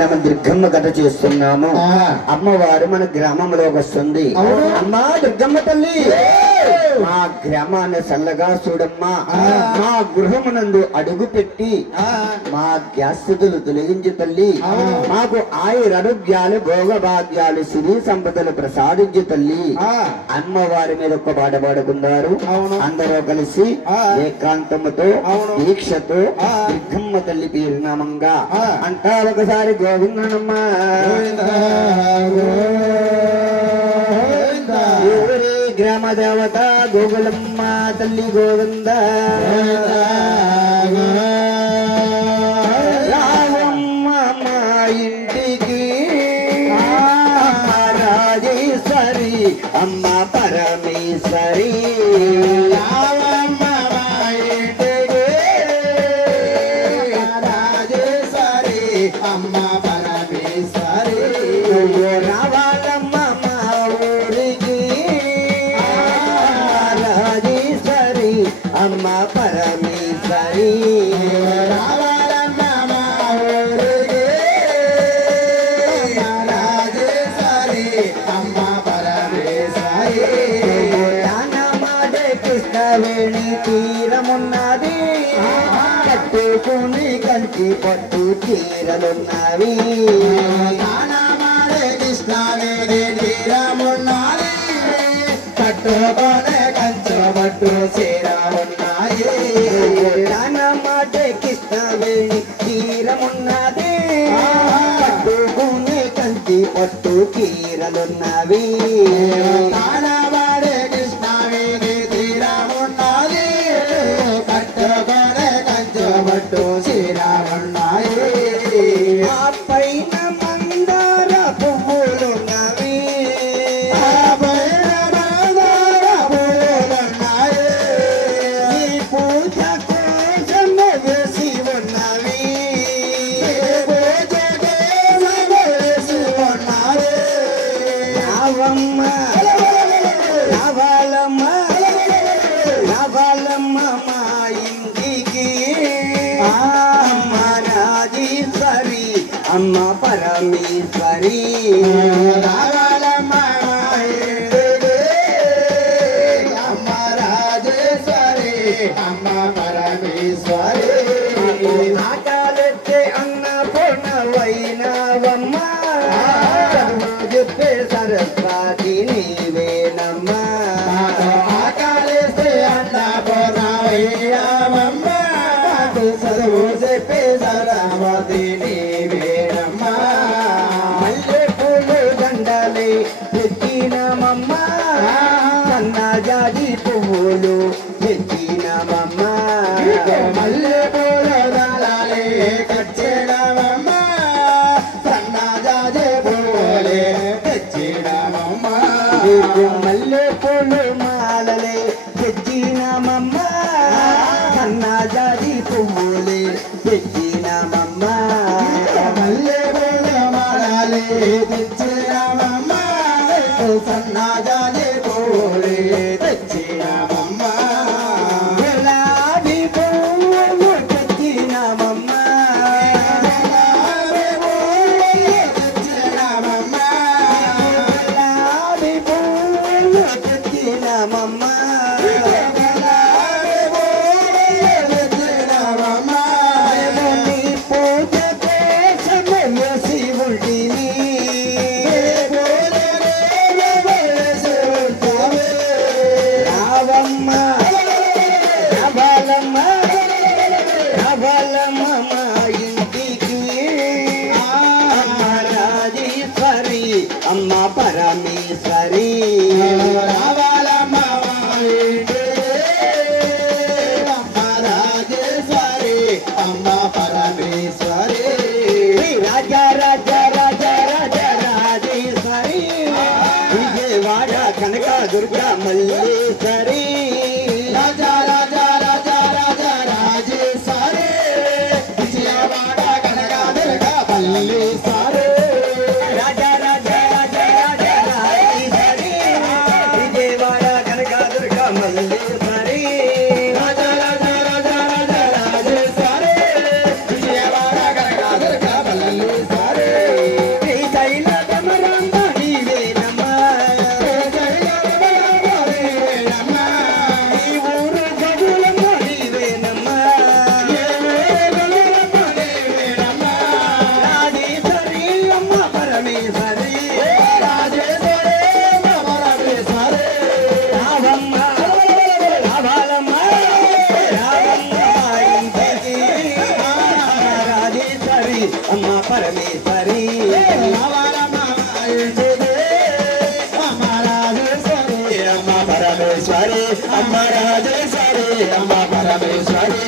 మనం దుర్గమ్మ కథ చేస్తున్నాము. అమ్మవారు మన గ్రామంలోకి వస్తుంది. అమ్మా దుర్గమ్మ తల్లి, మా గ్రామాన్ని చల్లగా చూడమ్మా. మా గృహమునందు అడుగు పెట్టి మా గ్యాస్ స్థితులు తొలగించి తల్లి, మాకు ఆయురారోగ్యాలు భోగభాగ్యాలు సిరి సంపదలు ప్రసాదించి తల్లి. అమ్మవారి మీద ఒక్క పాట పాడుకున్నారు. అందరూ కలిసి ఏకాంతముతో దీక్షతో దుర్గమ్మ తల్లి పేరు నామంగా అంతా ఒకసారి గోవిందనమ్మా. ఎవరి గ్రామ దేవత గోగులమ్మ తల్లి గోవింద. రావమ్మ మా ఇంటికి రాజేశ్వరి అమ్మ పరమేశ్వరి. రావమ్మ మా ఇంటికి రాజేశ్వరి అమ్మ పరమేశ్వరి. రావాలమ్మ మా ఊరికి రాజేశ్వరి అమ్మ పరమేశ్వరి. రావాలమ్మ మా ఊరికి రాజేశ్వరి అమ్మ పరమేశ్వరి. కృష్ణవేణి తీరమున్నది, కట్టుకుని కంచి పట్టు చీరలున్నవి. కృష్ణవేణి తీరమున్నది, కట్టుకుని కంచి పట్టు చీరలున్నాయి. మాట కృష్ణవేణి తీరమున్నది, కట్టుకుని కంచి పట్టు చీరలున్నవి. పైన మందార పువ్వులున్నవి, ఈ పూజ కోసం వేసి ఉన్నవి. రావమ్మ రావాలమ్మ రావాలమ్మ మా ఇంటికి అమ్మ రాజేశ్వరి అమ్మ పరమేశ్వరి. రావాలమ్మ అమ్మ రాజేశ్వరి అమ్మ పరమేశ్వరి. ఆకాలెత్తే అన్న పూర్ణవైనవమ్మ, చెప్పే సరస్వతి నీవేనమ్మా. ఆకాలెత్తే అన్న పూర్ణవైనవమ్మ, చదువు చెప్పే సరస్వతి నీవేనమ్మా. మల్లె పూలు దండలే తెచ్చినమమ్మ, సన్నజాజి పువ్వులు తెచ్చినమమ్మ. మల్లె పూలు దండలే తెచ్చినమమ్మ, సన్నజాజి పువ్వులే తెచ్చినమమ్మ. మల్లె పూలు మాలలే తెచ్చినమమ్మ, సన్నజాజి పువ్వులే తెచ్చినమమ్మ. మల్లె పూల మాలలే తెచ్చినమమ్మ, సన్నజాజి పువ్వులే తెచ్చినమమ్మ. గులాబీ పువ్వులు తెచ్చినమమ్మ, గులాబీ పువ్వులు తెచ్చినమమ్మ. అమ్మ పరమేశ్వరి. రావాలమ్మ అమ్మ రాజేశ్వరి అమ్మ పరమేశ్వరి. రాజా రాజా రాజా రాజా రాజేశ్వరి, విజయవాడ కనక దుర్గా మల్లేశ్వరి. రాజా రాజా రాజా రాజా రాజేశ్వరి, విజయవాడ కనక దుర్గా మల్లేశ్వరి. రాజా రాజా రాజా రాజా రాజేశ్వరి, విజయవాడ కనక దుర్గా మల్లేశ్వరి. రాజా రాజా రాజా రాజా రాజేశ్వరి, విజయవాడ కనక దుర్గా మల్లేశ్వరి. పరమేశ్వరి అమ్మ పరమేశ్వరి అమ్మ రాజేశ్వరి అమ్మ పరమేశ్వరి